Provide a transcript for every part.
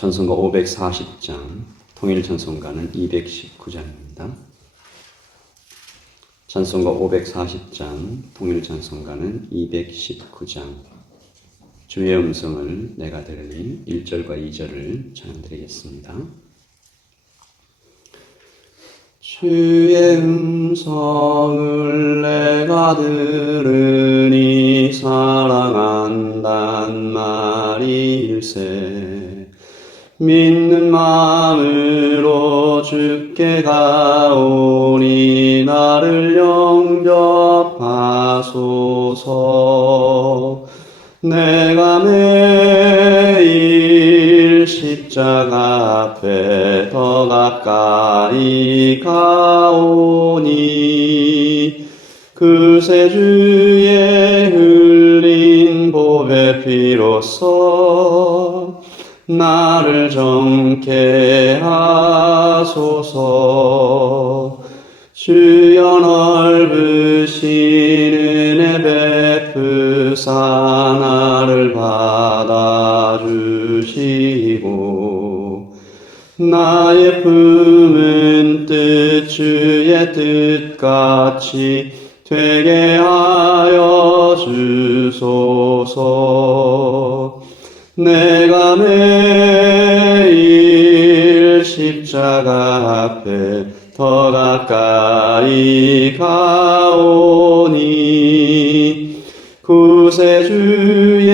찬송가 540장, 통일찬송가는 219장입니다. 찬송가 540장, 통일찬송가는 219장. 주의 음성을 내가 들으니 1절과 2절을 찬양드리겠습니다. 주의 음성을 내가 들으니 사랑한단 말일세. 믿는 마음으로 주께 가오니 나를 영접하소서. 내가 매일 십자가 앞에 더 가까이 가오니 그새 주의 흘린 보배 피로써 나를 정케 하소서. 주여 넓으신 은혜 베푸사 나를 받아주시고 나의 품은 뜻 주의 뜻같이 되게 하여 주소서. 내가 매일 십자가 앞에 더 가까이 가오니 구세주의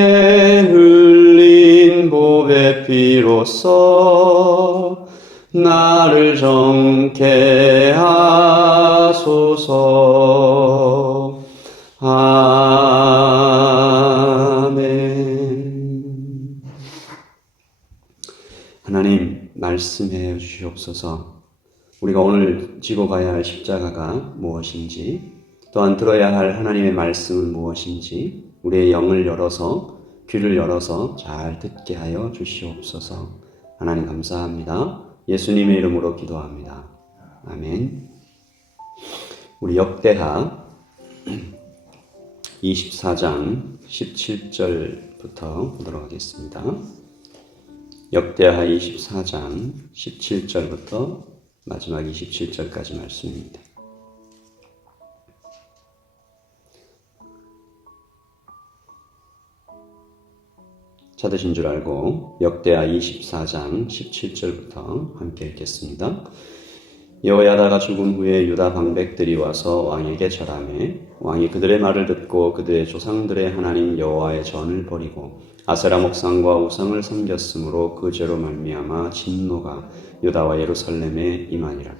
흘린 보배 피로써 나를 정케 하소서. 하나님, 말씀해 주시옵소서. 우리가 오늘 지고 가야 할 십자가가 무엇인지, 또한 들어야 할 하나님의 말씀은 무엇인지 우리의 영을 열어서, 귀를 열어서 잘 듣게 하여 주시옵소서. 하나님 감사합니다. 예수님의 이름으로 기도합니다. 아멘. 우리 역대하 24장 17절부터 보도록 하겠습니다. 역대하 24장 17절부터 마지막 27절까지 말씀입니다. 찾으신 줄 알고 역대하 24장 17절부터 함께 읽겠습니다. 여호야다가 죽은 후에 유다 방백들이 와서 왕에게 절하매 왕이 그들의 말을 듣고 그들의 조상들의 하나님 여호와의 전을 버리고 아세라 목상과 우상을 섬겼으므로 그 죄로 말미암아 진노가 유다와 예루살렘에 임하니라.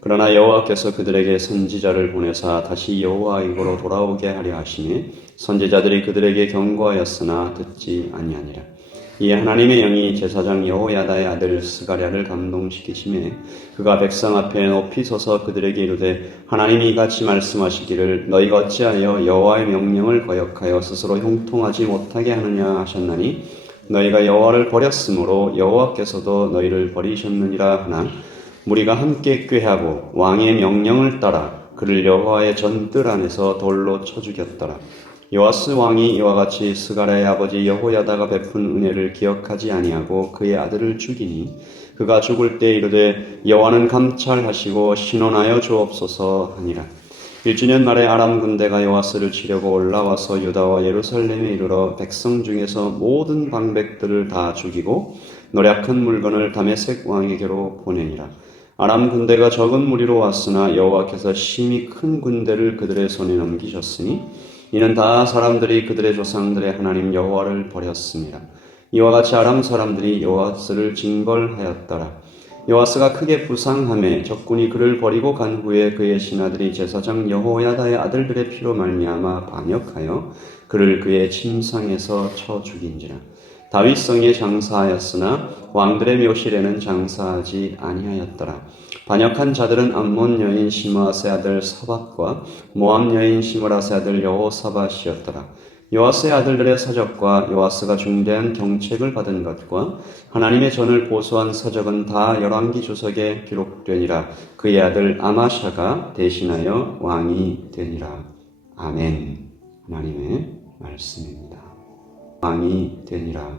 그러나 여호와께서 그들에게 선지자를 보내사 다시 여호와에게로 돌아오게 하려 하시니 선지자들이 그들에게 경고하였으나 듣지 아니하니라. 이에 하나님의 영이 제사장 여호야다의 아들 스가랴를 감동시키심에 그가 백성 앞에 높이 서서 그들에게 이르되 하나님이 이같이 말씀하시기를 너희가 어찌하여 여호와의 명령을 거역하여 스스로 형통하지 못하게 하느냐 하셨나니 너희가 여호와를 버렸으므로 여호와께서도 너희를 버리셨느니라 하나 무리가 함께 꾀하고 왕의 명령을 따라 그를 여호와의 전뜰 안에서 돌로 쳐 죽였더라. 요아스 왕이 이와 같이 스가랴의 아버지 여호야다가 베푼 은혜를 기억하지 아니하고 그의 아들을 죽이니 그가 죽을 때 이르되 여호와는 감찰하시고 신원하여 주옵소서 하니라. 1주년 말에 아람 군대가 요아스를 치려고 올라와서 유다와 예루살렘에 이르러 백성 중에서 모든 방백들을 다 죽이고 노략한 물건을 다메섹 왕에게로 보내니라. 아람 군대가 적은 무리로 왔으나 여호와께서 심히 큰 군대를 그들의 손에 넘기셨으니 이는 다 사람들이 그들의 조상들의 하나님 여호와를 버렸습니다. 이와 같이 아람 사람들이 요아스를 징벌하였더라. 요아스가 크게 부상하매 적군이 그를 버리고 간 후에 그의 신하들이 제사장 여호야다의 아들들의 피로 말미암아 반역하여 그를 그의 침상에서 쳐 죽인지라. 다윗성에 장사하였으나 왕들의 묘실에는 장사하지 아니하였더라. 반역한 자들은 암몬 여인 시므아세 아들 사밧과 모압 여인 시므라세 아들 여호사밧이었더라. 요아스의 아들들의 사적과 요아스가 중대한 경책을 받은 것과 하나님의 전을 보수한 서적은 다 열왕기 주석에 기록되니라. 그의 아들 아마샤가 대신하여 왕이 되니라. 아멘. 하나님의 말씀입니다. 왕이 되니라.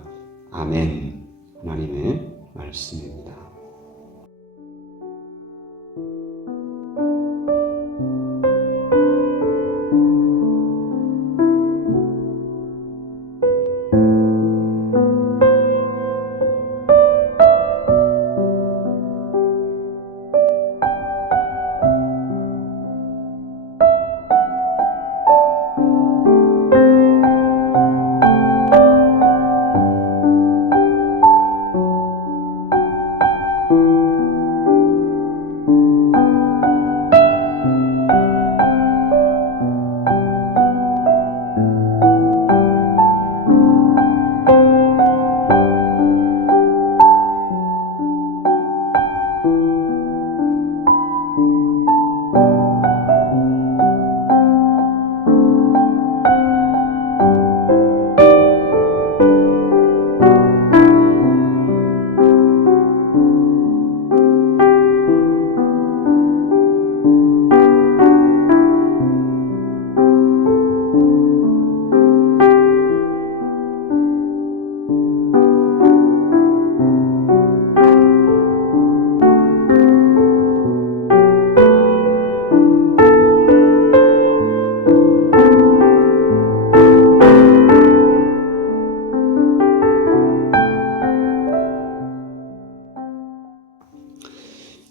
아멘. 하나님의 말씀입니다.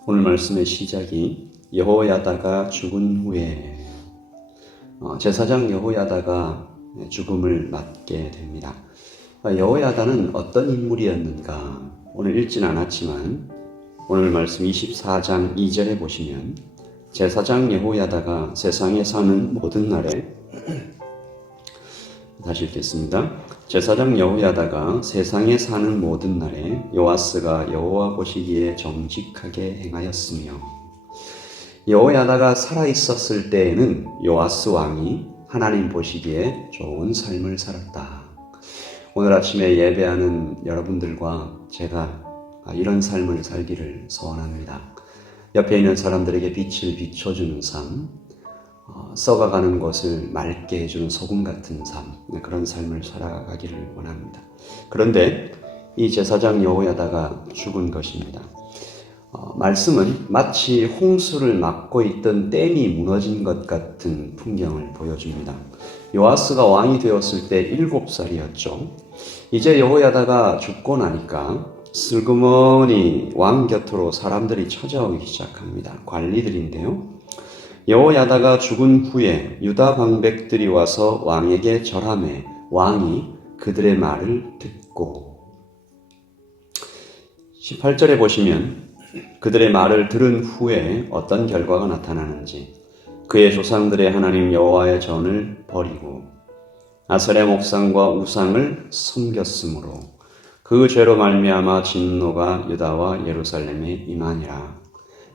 오늘 말씀의 시작이 여호야다가 죽은 후에 제사장 여호야다가 죽음을 맞게 됩니다. 여호야다는 어떤 인물이었는가 오늘 읽진 않았지만 오늘 말씀 24장 2절에 보시면 제사장 여호야다가 세상에 사는 모든 날에 다시 읽겠습니다. 제사장 여호야다가 세상에 사는 모든 날에 요아스가 여호와 보시기에 정직하게 행하였으며 여호야다가 살아있었을 때에는 요아스 왕이 하나님 보시기에 좋은 삶을 살았다. 오늘 아침에 예배하는 여러분들과 제가 이런 삶을 살기를 소원합니다. 옆에 있는 사람들에게 빛을 비춰주는 삶, 썩어가는 것을 맑게 해주는 소금 같은 삶, 그런 삶을 살아가기를 원합니다. 그런데 이 제사장 여호야다가 죽은 것입니다. 말씀은 마치 홍수를 막고 있던 댐이 무너진 것 같은 풍경을 보여줍니다. 요아스가 왕이 되었을 때 7살이었죠. 이제 여호야다가 죽고 나니까 슬그머니 왕 곁으로 사람들이 찾아오기 시작합니다. 관리들인데요. 여호야다가 죽은 후에 유다 방백들이 와서 왕에게 절하매 왕이 그들의 말을 듣고 18절에 보시면 그들의 말을 들은 후에 어떤 결과가 나타나는지 그의 조상들의 하나님 여호와의 전을 버리고 아세라 목상과 우상을 섬겼으므로 그 죄로 말미암아 진노가 유다와 예루살렘에 임하니라.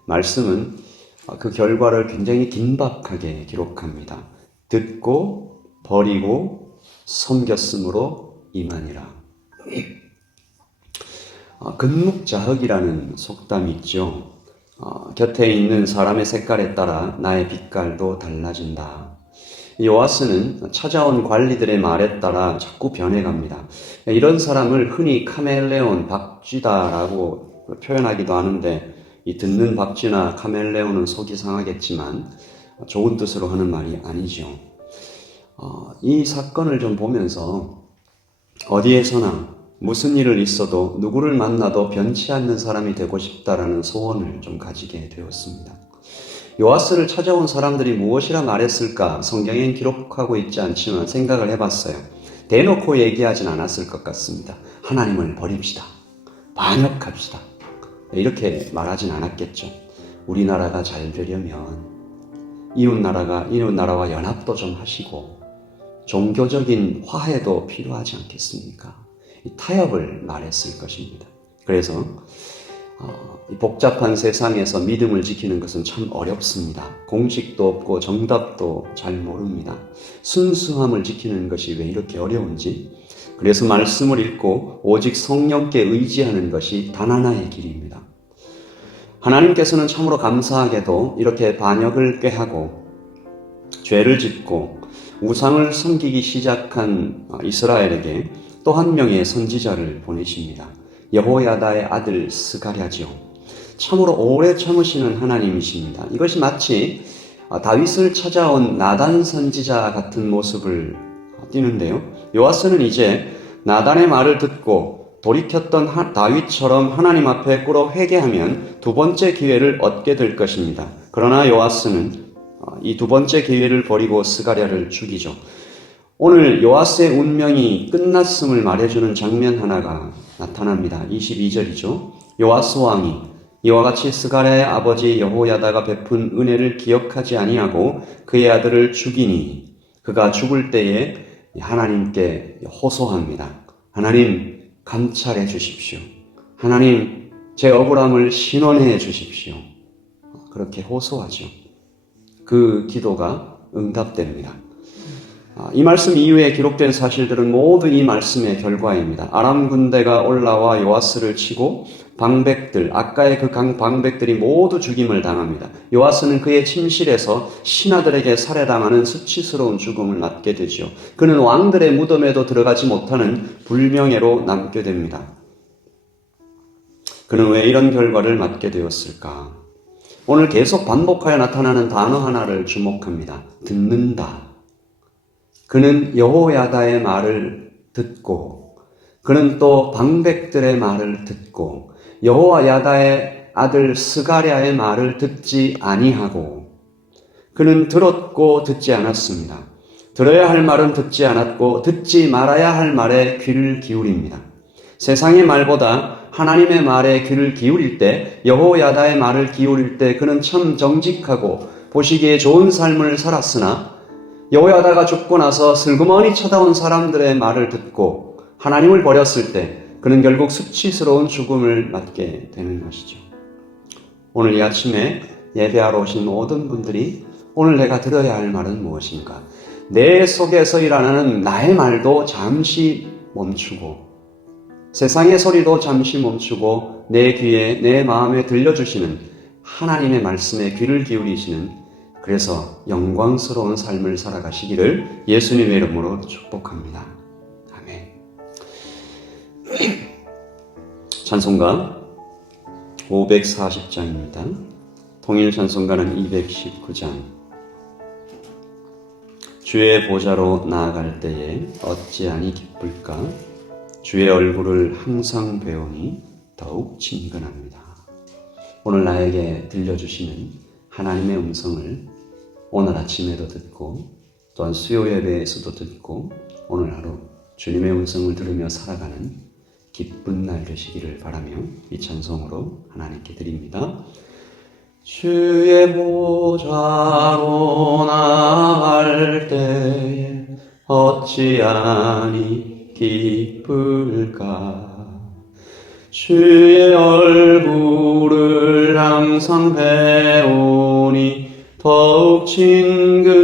말씀은 그 결과를 굉장히 긴박하게 기록합니다. 듣고 버리고 섬겼으므로 임하니라. 근묵자흑이라는 속담이 있죠. 곁에 있는 사람의 색깔에 따라 나의 빛깔도 달라진다. 요아스는 찾아온 관리들의 말에 따라 자꾸 변해갑니다. 이런 사람을 흔히 카멜레온 박쥐다라고 표현하기도 하는데 이 듣는 박쥐나 카멜레온은 속이 상하겠지만 좋은 뜻으로 하는 말이 아니죠. 이 사건을 좀 보면서 어디에서나 무슨 일을 있어도 누구를 만나도 변치 않는 사람이 되고 싶다라는 소원을 좀 가지게 되었습니다. 요아스를 찾아온 사람들이 무엇이라 말했을까 성경엔 기록하고 있지 않지만 생각을 해봤어요. 대놓고 얘기하진 않았을 것 같습니다. 하나님을 버립시다. 반역합시다. 이렇게 말하진 않았겠죠. 우리나라가 잘 되려면 이웃나라와 연합도 좀 하시고 종교적인 화해도 필요하지 않겠습니까? 이 타협을 말했을 것입니다. 그래서 이 복잡한 세상에서 믿음을 지키는 것은 참 어렵습니다. 공식도 없고 정답도 잘 모릅니다. 순수함을 지키는 것이 왜 이렇게 어려운지, 그래서 말씀을 읽고 오직 성령께 의지하는 것이 단 하나의 길입니다. 하나님께서는 참으로 감사하게도 이렇게 반역을 꾀하고 죄를 짓고 우상을 섬기기 시작한 이스라엘에게 또 한 명의 선지자를 보내십니다. 여호야다의 아들 스가랴지요. 참으로 오래 참으시는 하나님이십니다. 이것이 마치 다윗을 찾아온 나단 선지자 같은 모습을 띠는데요. 요아스는 이제 나단의 말을 듣고 돌이켰던 다윗처럼 하나님 앞에 꿇어 회개하면 두 번째 기회를 얻게 될 것입니다. 그러나 요아스는 이 두 번째 기회를 버리고 스가랴를 죽이죠. 오늘 요아스의 운명이 끝났음을 말해주는 장면 하나가 나타납니다. 22절이죠. 요아스 왕이 이와 같이 스가랴의 아버지 여호야다가 베푼 은혜를 기억하지 아니하고 그의 아들을 죽이니 그가 죽을 때에 하나님께 호소합니다. 하나님 감찰해 주십시오. 하나님 제 억울함을 신원해 주십시오. 그렇게 호소하죠. 그 기도가 응답됩니다. 이 말씀 이후에 기록된 사실들은 모두 이 말씀의 결과입니다. 아람 군대가 올라와 요아스를 치고 방백들, 아까의 그 방백들이 모두 죽임을 당합니다. 요아스는 그의 침실에서 신하들에게 살해당하는 수치스러운 죽음을 맞게 되죠. 그는 왕들의 무덤에도 들어가지 못하는 불명예로 남게 됩니다. 그는 왜 이런 결과를 맞게 되었을까? 오늘 계속 반복하여 나타나는 단어 하나를 주목합니다. 듣는다. 그는 여호야다의 말을 듣고 그는 또 방백들의 말을 듣고 여호야다의 아들 스가랴의 말을 듣지 아니하고 그는 들었고 듣지 않았습니다. 들어야 할 말은 듣지 않았고 듣지 말아야 할 말에 귀를 기울입니다. 세상의 말보다 하나님의 말에 귀를 기울일 때 여호야다의 말을 기울일 때 그는 참 정직하고 보시기에 좋은 삶을 살았으나 여호야다가 죽고 나서 슬그머니 쳐다온 사람들의 말을 듣고 하나님을 버렸을 때 그는 결국 수치스러운 죽음을 맞게 되는 것이죠. 오늘 이 아침에 예배하러 오신 모든 분들이 오늘 내가 들어야 할 말은 무엇인가? 내 속에서 일어나는 나의 말도 잠시 멈추고 세상의 소리도 잠시 멈추고 내 귀에 내 마음에 들려주시는 하나님의 말씀에 귀를 기울이시는 그래서 영광스러운 삶을 살아가시기를 예수님의 이름으로 축복합니다. 아멘. 찬송가 540장입니다. 통일 찬송가는 219장. 주의 보좌로 나아갈 때에 어찌하니 기쁠까? 주의 얼굴을 항상 배우니 더욱 친근합니다. 오늘 나에게 들려주시는 하나님의 음성을 오늘 아침에도 듣고 또한 수요 예배에서도 듣고 오늘 하루 주님의 음성을 들으며 살아가는 기쁜 날 되시기를 바라며 이 찬송으로 하나님께 드립니다. 주의 보좌로 나갈 때에 어찌하니 기쁠까? 주의 얼굴을 항상 배우니 더욱 친근합니다.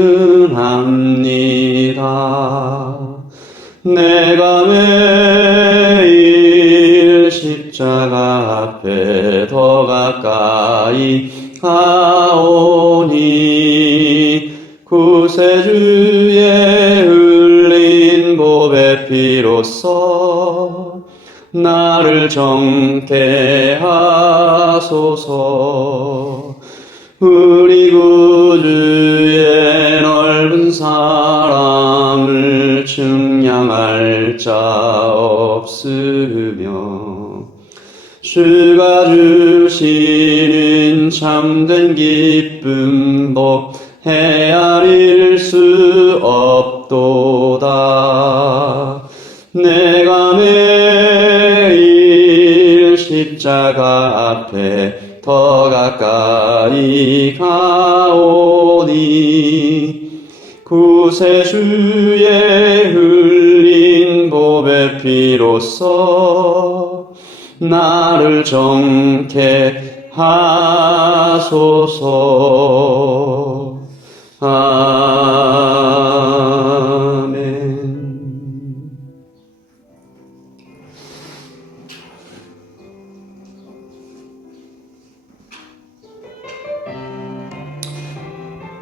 내가 매일 십자가 앞에 더 가까이 가오니 구세주의 흘린 보배 피로써 나를 정케 하소서. 우리 구주의 넓은 사랑을 측량할 자 없으며 주가 주시는 참된 기쁨도 헤아릴 수 없도다. 내가 매일 십자가 앞에 더 가까이 가오니 구세주의 흘린 보배 피로써 나를 정케 하소서. 아멘.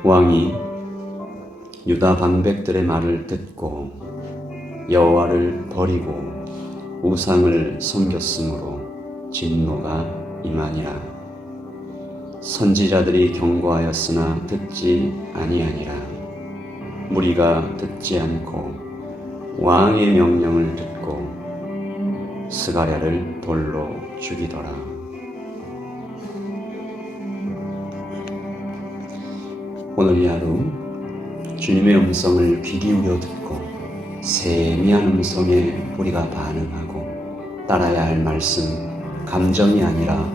왕이 유다 방백들의 말을 듣고 여호와를 버리고 우상을 섬겼으므로 진노가 임하니라. 선지자들이 경고하였으나 듣지 아니하니라. 무리가 듣지 않고 왕의 명령을 듣고 스가랴를 돌로 죽이더라. 오늘 이 하루 주님의 음성을 귀 기울여 듣고 세미한 음성에 우리가 반응하고 따라야 할 말씀, 감정이 아니라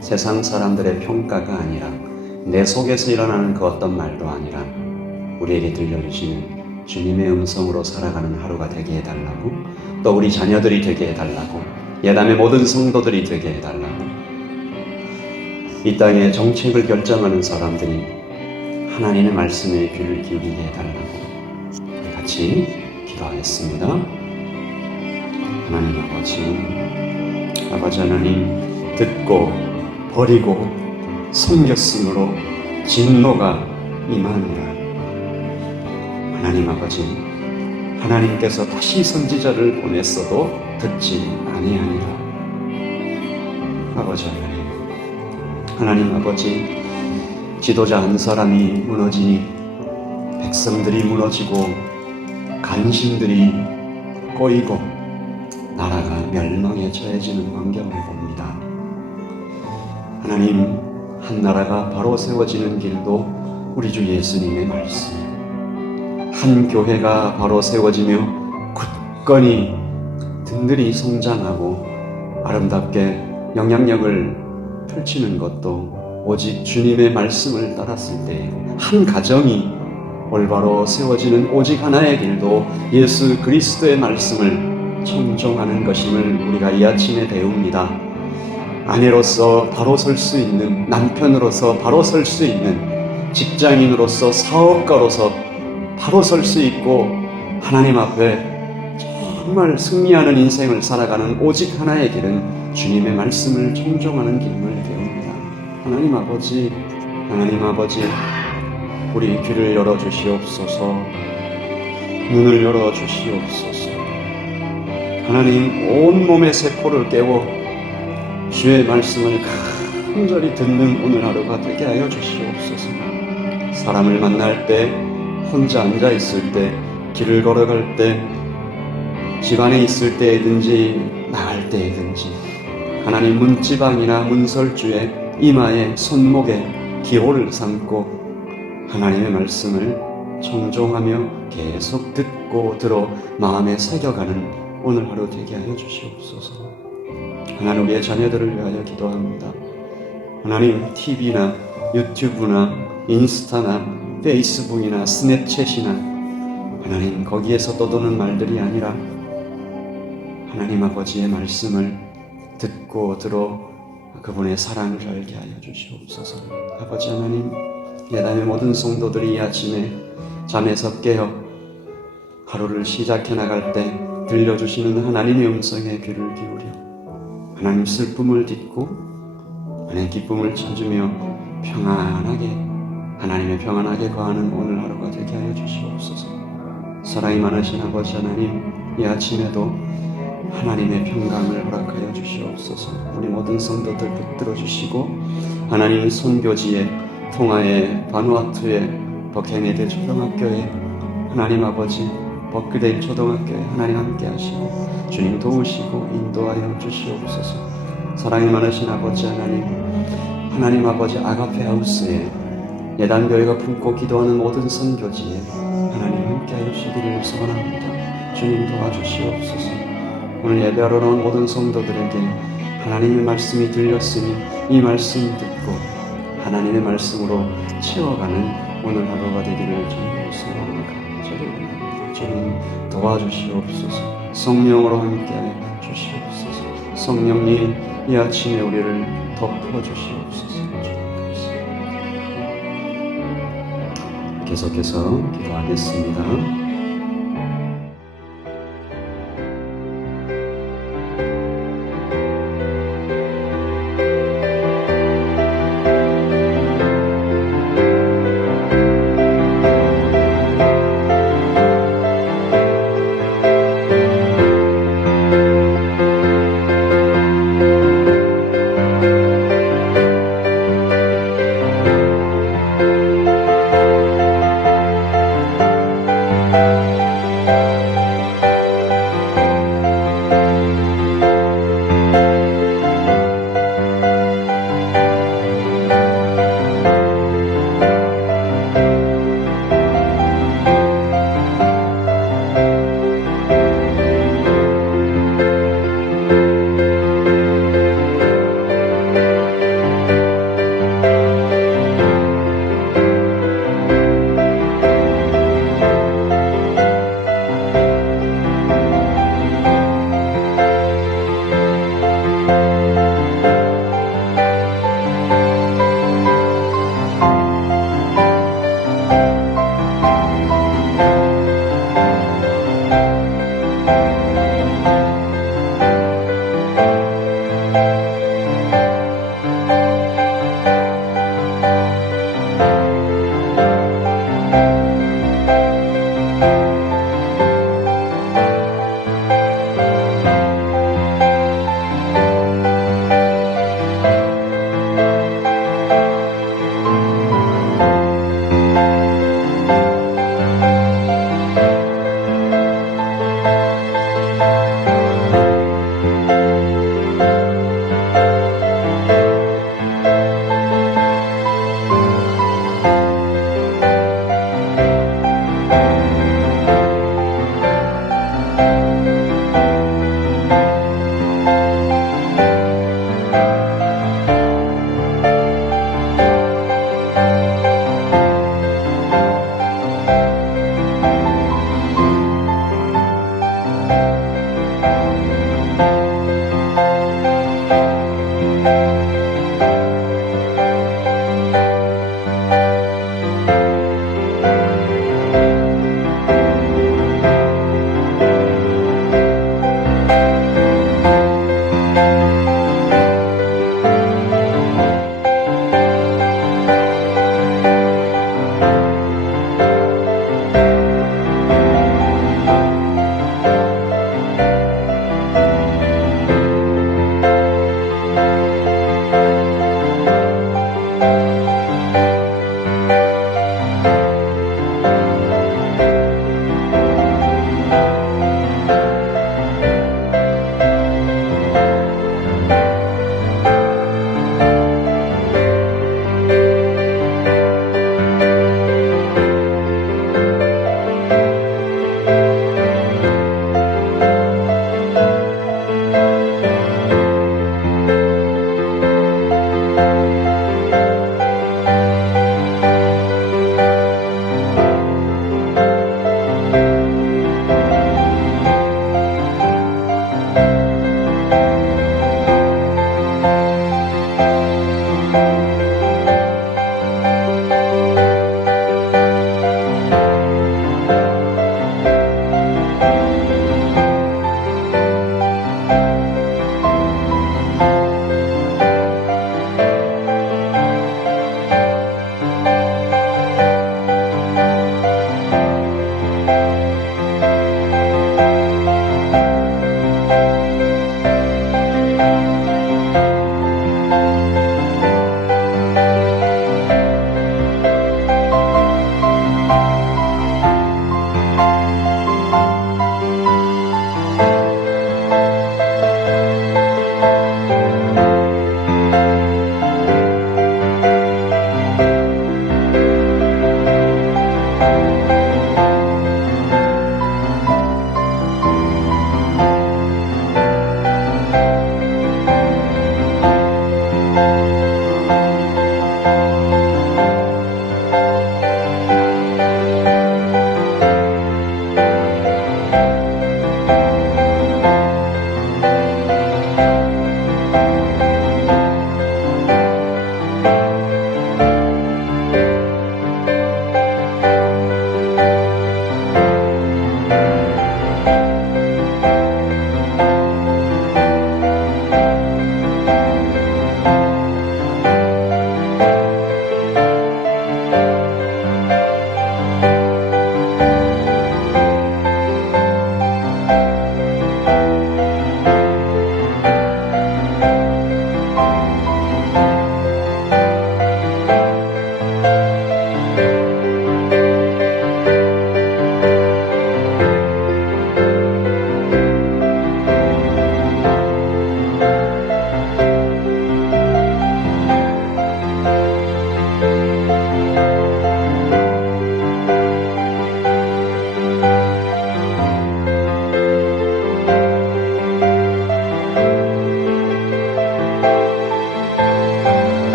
세상 사람들의 평가가 아니라 내 속에서 일어나는 그 어떤 말도 아니라 우리에게 들려주시는 주님의 음성으로 살아가는 하루가 되게 해달라고, 또 우리 자녀들이 되게 해달라고, 예담의 모든 성도들이 되게 해달라고, 이 땅의 정책을 결정하는 사람들이 하나님의 말씀에 귀를 기울이게 해달라고 우리 같이 기도하겠습니다. 하나님 아버지 하나님, 듣고 버리고 섬겼으므로 진노가 임하니라. 하나님 아버지, 하나님께서 다시 선지자를 보냈어도 듣지 아니하니라. 아버지 하나님 아버지, 지도자 한 사람이 무너지니 백성들이 무너지고 간신들이 꼬이고 나라가 멸망에 처해지는 광경을 봅니다. 하나님, 한 나라가 바로 세워지는 길도 우리 주 예수님의 말씀, 한 교회가 바로 세워지며 굳건히 든든히 성장하고 아름답게 영향력을 펼치는 것도 오직 주님의 말씀을 따랐을 때, 한 가정이 올바로 세워지는 오직 하나의 길도 예수 그리스도의 말씀을 청종하는 것임을 우리가 이 아침에 배웁니다. 아내로서 바로 설 수 있는, 남편으로서 바로 설 수 있는, 직장인으로서 사업가로서 바로 설 수 있고 하나님 앞에 정말 승리하는 인생을 살아가는 오직 하나의 길은 주님의 말씀을 청종하는 길임을 배웁니다. 하나님 아버지, 우리 귀를 열어주시옵소서, 눈을 열어주시옵소서. 하나님, 온몸의 세포를 깨워 주의 말씀을 간절히 듣는 오늘 하루가 되게 하여 주시옵소서. 사람을 만날 때, 혼자 앉아 있을 때, 길을 걸어갈 때, 집안에 있을 때든지 나갈 때든지 하나님, 문지방이나 문설주에 이마에 손목에 기호를 삼고 하나님의 말씀을 청종하며 계속 듣고 들어 마음에 새겨가는 오늘 하루 되게 하여 주시옵소서. 하나님, 우리의 자녀들을 위하여 기도합니다. 하나님, TV나 유튜브나 인스타나 페이스북이나 스냅챗이나 하나님, 거기에서 떠도는 말들이 아니라 하나님 아버지의 말씀을 듣고 들어 그분의 사랑을 알게 하여 주시옵소서. 아버지 하나님, 예담의 모든 성도들이 이 아침에 잠에서 깨어 하루를 시작해 나갈 때 들려주시는 하나님의 음성에 귀를 기울여 하나님 슬픔을 딛고 하나님 기쁨을 찾으며 평안하게, 하나님의 평안하게 거하는 오늘 하루가 되게 하여 주시옵소서. 사랑이 많으신 아버지 하나님, 이 아침에도 하나님의 평강을 허락하여 주시옵소서. 우리 모든 성도들 붙들어 주시고 하나님, 선교지에, 통화에, 바누아투에, 버케네드 초등학교에, 하나님 아버지 버클데일 초등학교에 하나님 함께 하시고 주님 도우시고 인도하여 주시옵소서. 사랑이 많으신 아버지 하나님 아버지, 아가페 하우스에, 예단교회가 품고 기도하는 모든 선교지에 하나님 함께 하여 주시기를 소원합니다. 주님 도와주시옵소서. 오늘 예배하러 나온 모든 성도들에게 하나님의 말씀이 들렸으니 이 말씀 듣고 하나님의 말씀으로 채워가는 오늘 하루가 되기를 주님으로 간절히 원합니다. 주님 도와주시옵소서. 성령으로 함께하여 주시옵소서. 성령님, 이 아침에 우리를 덮어주시옵소서. 계속해서 기도하겠습니다.